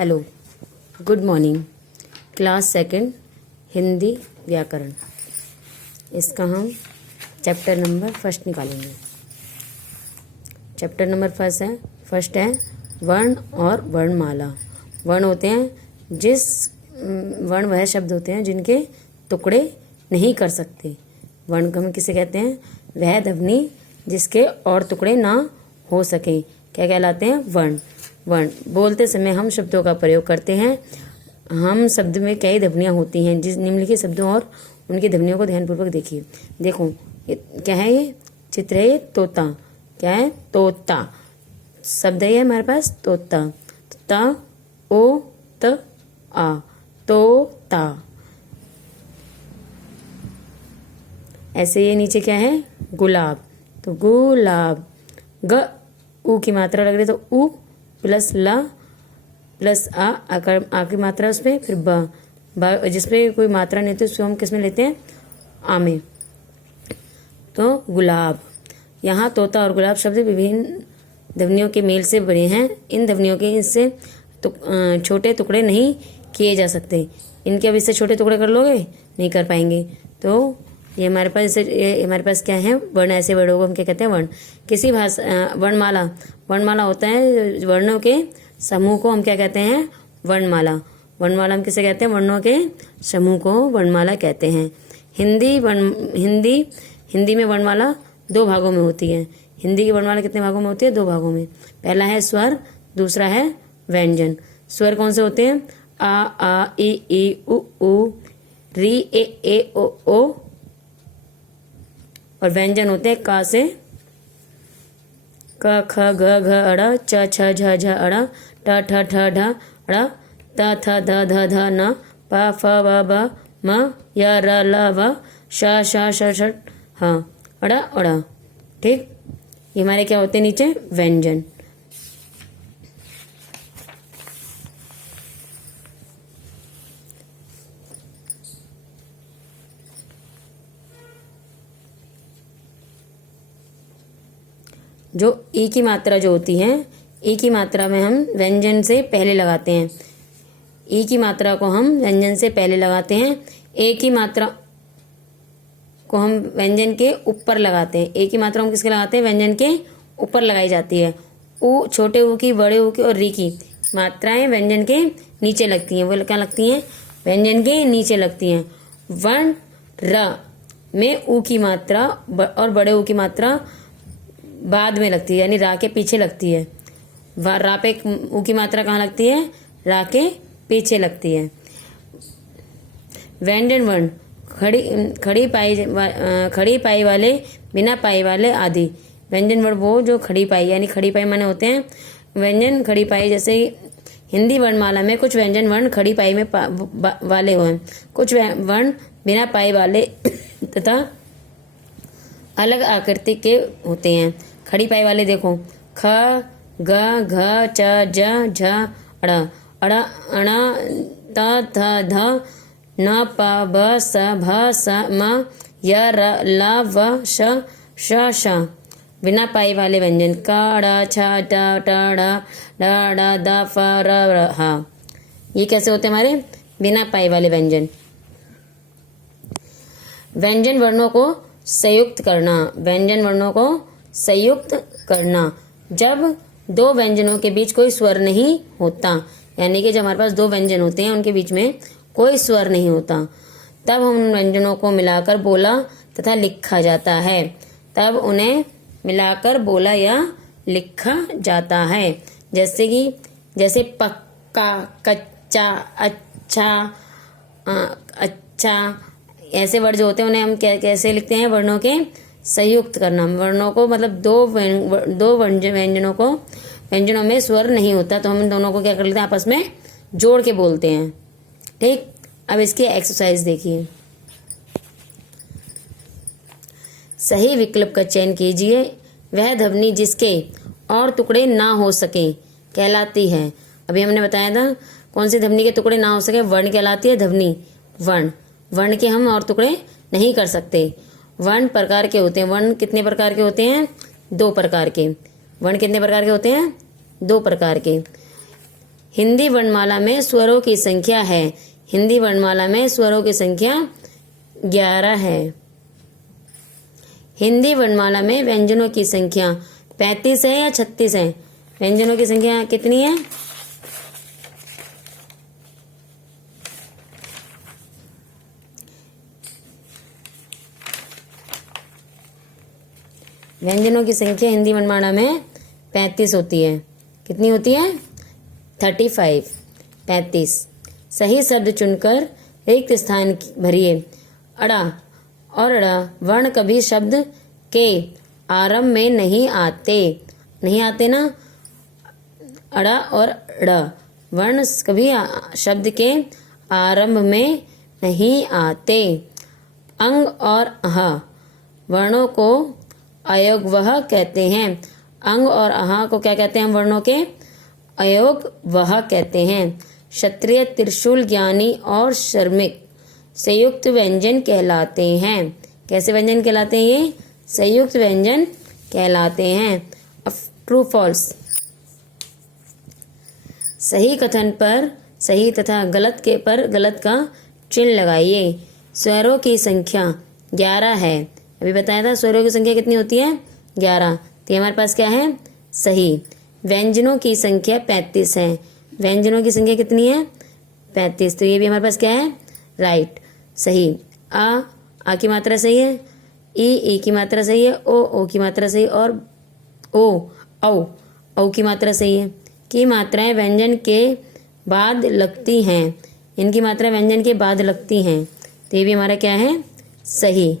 Hello, good morning. Class second Hindi व्याकरण, इसका हम चैप्टर नंबर फर्स्ट निकालेंगे। चैप्टर नंबर फर्स्ट है वर्ण और वर्णमाला। वर्ण होते हैं वर्ण वह शब्द होते हैं जिनके टुकड़े नहीं कर सकते। वर्ण हम किसे कहते हैं? वह ध्वनि जिसके और टुकड़े ना हो सके, क्या कहलाते हैं? वर्ण। वर्ण बोलते समय हम शब्दों का प्रयोग करते हैं। हम शब्द में कई ध्वनियाँ होती हैं। जिस निम्नलिखित शब्दों और उनकी ध्वनियों को ध्यानपूर्वक देखिए। देखो क्या है? ये चित्र है, ये तोता। क्या है? तोता शब्द है हमारे पास, तोता। त ओ त आ, तोता। ऐसे ये नीचे क्या है? गुलाब, तो गुलाब। ग ऊ की मात्रा लग रही तो ऊ प्लस ला प्लस आ की मात्रा उस पर, फिर ब जिसपे कोई मात्रा नहीं होती उसको हम किस में लेते हैं? आ में। तो गुलाब। यहाँ तोता और गुलाब शब्द विभिन्न ध्वनियों के मेल से बने हैं। इन ध्वनियों के इससे छोटे टुकड़े नहीं किए जा सकते। इनके अब इससे छोटे टुकड़े कर लोगे? नहीं कर पाएंगे। तो ये हमारे पास क्या है? वर्ण। ऐसे वर्णों को हम क्या कहते हैं? वर्ण। किसी भाषा वर्णमाला होता है वर्णों के समूह को हम क्या कहते हैं? वर्णमाला। वर्णमाला हम किसे कहते हैं? वर्णों के समूह को वर्णमाला कहते हैं। हिंदी में वर्णमाला दो भागों में होती है। हिंदी की वर्णमाला कितने भागों में होती है? दो भागों में। पहला है स्वर, दूसरा है व्यंजन। स्वर कौन से होते हैं? आ ई उ री ए ओ। और व्यंजन होते हैं का से क ख ग घ अड़, च छ झ झ अड़, ट ठ ठ ढ अड़, त थ ध ध ध न, प फ ब ब म, य र ल व, श श श ष ह, अड़ अड़। ठीक, ये हमारे क्या होते हैं नीचे? व्यंजन। जो ई की मात्रा जो होती है, ई की मात्रा में हम व्यंजन से पहले लगाते हैं। ई की मात्रा को हम व्यंजन से पहले लगाते हैं। ए की मात्रा को हम व्यंजन के ऊपर लगाते हैं। ए की मात्रा हम किसके लगाते हैं? व्यंजन के ऊपर लगाई जाती है। ऊ, छोटे ऊ की, बड़े ऊ की और री की मात्राएं व्यंजन के नीचे लगती हैं। वो क्या लगती हैं? व्यंजन के नीचे लगती हैं। वर्ण र में ऊ की मात्रा और बड़े ऊ की मात्रा बाद में लगती है, यानी रा के पीछे लगती है। रा पे ऊ की मात्रा कहाँ लगती है? रा के पीछे लगती है। व्यंजन वर्ण खड़ी पाई वाले, बिना पाई वाले आदि। व्यंजन वर्ण वो जो खड़ी पाई, यानी खड़ी पाई माने होते हैं व्यंजन खड़ी पाई। जैसे हिंदी वर्णमाला में कुछ व्यंजन वर्ण खड़ी पाई में वाले हो हैं, कुछ वर्ण बिना पाई वाले तथा अलग आकृति के होते हैं। खड़ी पाई वाले देखो, ख ग घ च ज झ अड़, अड़ अण, त थ ध न, प ब स भ स म, य र ल व, श श श। बिना पाई वाले व्यंजन क ड़ छ ट ट ड़ ड ड़ द फ र ह। ये कैसे होते हैं हमारे? बिना पाई वाले व्यंजन। व्यंजन वर्णों को संयुक्त करना। व्यंजन वर्णों को संयुक्त करना जब दो व्यंजनों के बीच कोई स्वर नहीं होता, यानी कि जब हमारे पास दो व्यंजन होते हैं उनके बीच में कोई स्वर नहीं होता, तब हम उन व्यंजनों को मिलाकर बोला तथा लिखा जाता है। तब उन्हें मिलाकर बोला या लिखा जाता है। जैसे पक्का, कच्चा, अच्छा, अच्छा। ऐसे वर्ड जो होते हैं उन्हें हम कैसे लिखते हैं? वर्णों के संयुक्त करना। वर्णों को मतलब दो व्यंजनों में स्वर नहीं होता, तो हम इन दोनों को क्या कर लेते हैं? आपस में जोड़ के बोलते हैं। ठीक, अब इसकी एक्सरसाइज देखिए। सही विकल्प का चयन कीजिए। वह ध्वनि जिसके और टुकड़े ना हो सके कहलाती है। अभी हमने बताया था कौन सी ध्वनि के टुकड़े ना हो सके? वर्ण कहलाती है ध्वनि। वर्ण के हम और टुकड़े नहीं कर सकते। वर्ण प्रकार के होते हैं। वर्ण कितने प्रकार के होते हैं? दो प्रकार के। वर्ण कितने प्रकार के होते हैं? दो प्रकार के। हिंदी वर्णमाला में स्वरों की संख्या है। हिंदी वर्णमाला में स्वरों की संख्या 11 है। हिंदी वर्णमाला में व्यंजनों की संख्या 35 है या 36 है? व्यंजनों की संख्या कितनी है? व्यंजनों की संख्या हिंदी वर्णमाला में 35 होती है। कितनी होती है? 35, 35। सही शब्द चुनकर रिक्त स्थान भरिए। अड़ा और अड़ा वर्ण कभी शब्द के आरंभ में नहीं आते। नहीं आते ना? अड़ा और अड़ा वर्ण कभी शब्द के आरंभ में नहीं आते। अंग और अह वर्णों को अयोगवह कहते हैं। अंग और अह को क्या कहते हैं? हम वर्णों के अयोगवह कहते हैं। क्षत्रिय, त्रिशूल, ज्ञानी और श्रमिक संयुक्त व्यंजन कहलाते हैं। कैसे व्यंजन कहलाते हैं ये? संयुक्त व्यंजन कहलाते हैं। अब ट्रू फॉल्स। सही कथन पर सही तथा गलत के पर गलत का चिन्ह लगाइए। स्वरों की संख्या 11 है। अभी बताया था स्वरों की संख्या कितनी होती है? 11। तो हमारे पास क्या है? सही। व्यंजनों की संख्या 35 है। व्यंजनों की संख्या कितनी है? 35। तो ये भी हमारे पास क्या है? राइट, सही। आ की मात्रा सही है। ई की मात्रा सही है। ओ की मात्रा सही, और औ की मात्रा सही है। की मात्राएं व्यंजन के बाद लगती हैं। इनकी मात्रा व्यंजन के बाद लगती हैं। तो ये भी हमारा क्या है? सही।